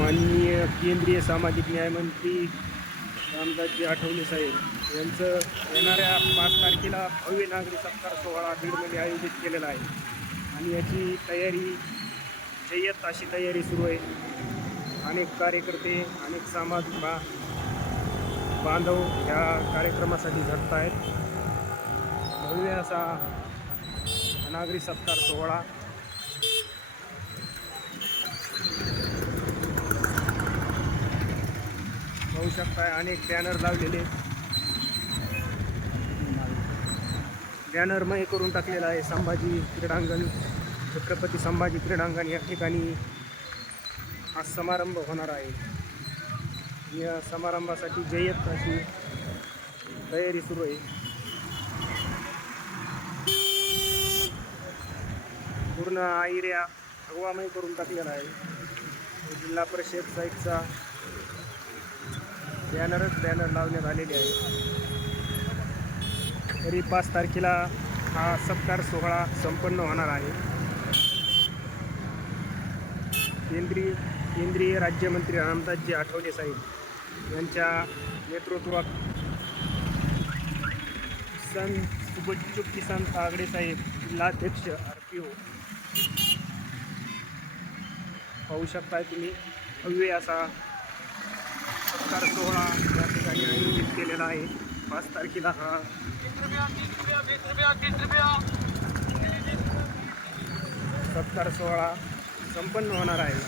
माननीय केंद्रीय सामाजिक न्यायमंत्री रामदासजी आठवले साहेब यांचं येणाऱ्या पाच तारखेला भव्य नागरी सत्कार सोहळा बीडमध्ये आयोजित केलेला आहे. आणि याची तयारी जय्यत अशी तयारी सुरू आहे. अनेक कार्यकर्ते अनेक सामाजिक बा बांधव ह्या कार्यक्रमासाठी झटत आहेत भव्य असा नागरी सत्कार सोहळा पाहू शकताय. अनेक बॅनर लावलेले बॅनरमय करून टाकलेला आहे संभाजी क्रीडांगण. छत्रपती संभाजी क्रीडांगण या ठिकाणी हा समारंभ होणार आहे. या समारंभासाठी जय्यत अशी तयारी सुरू आहे. पूर्ण आयर्या भगवामय करून टाकलेला आहे. जिल्हा परिषद साईडचा बॅनरच बॅनर लावण्यात आलेले आहे तरी पाच तारखेला हा सत्कार सोहळा संपन्न होणार आहे. केंद्रीय केंद्रीय राज्यमंत्री रामदासजी आठवले साहेब यांच्या नेतृत्वात किसान सुबच्चू किसान तागडे साहेब जिल्हाध्यक्ष आर पी ओ पाहू शकता तुम्ही भव्य असा सत्कार सोहळा या ठिकाणी आयोजित केलेला आहे. पाच तारखेला हा. सत्कार सोहळा संपन्न होणार आहे.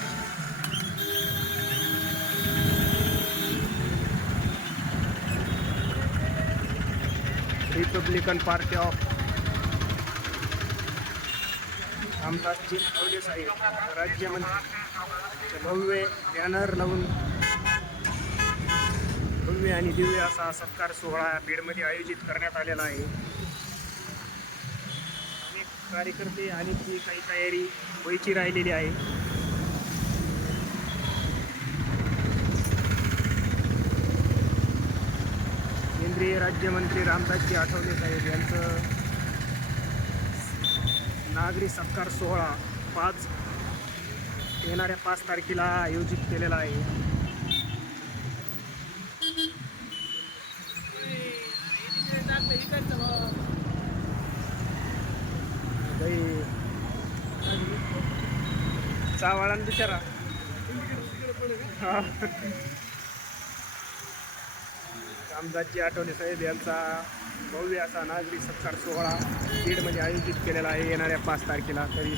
Republican party of Ramdas ji Athawale साहेब राज्यमंत्री भव्य बॅनर लावून भव्य आणि दिव्य असा सत्कार सोहळा बीडमध्ये आयोजित करण्यात आलेला आहे. अनेक कार्यकर्ते आणि ती काही तयारी व्हायची राहिलेली आहे. केंद्रीय राज्यमंत्री रामदासजी आठवले साहेब यांचं नागरी सत्कार सोहळा पाच येणाऱ्या पाच तारखेला आयोजित केलेला आहे. चावाळा न बिचारा हा. आठवणी साहेब यांचा भव्य असा नागरी सत्कार सोहळा बीडमध्ये आयोजित केलेला आहे येणाऱ्या पाच तारखेला तरी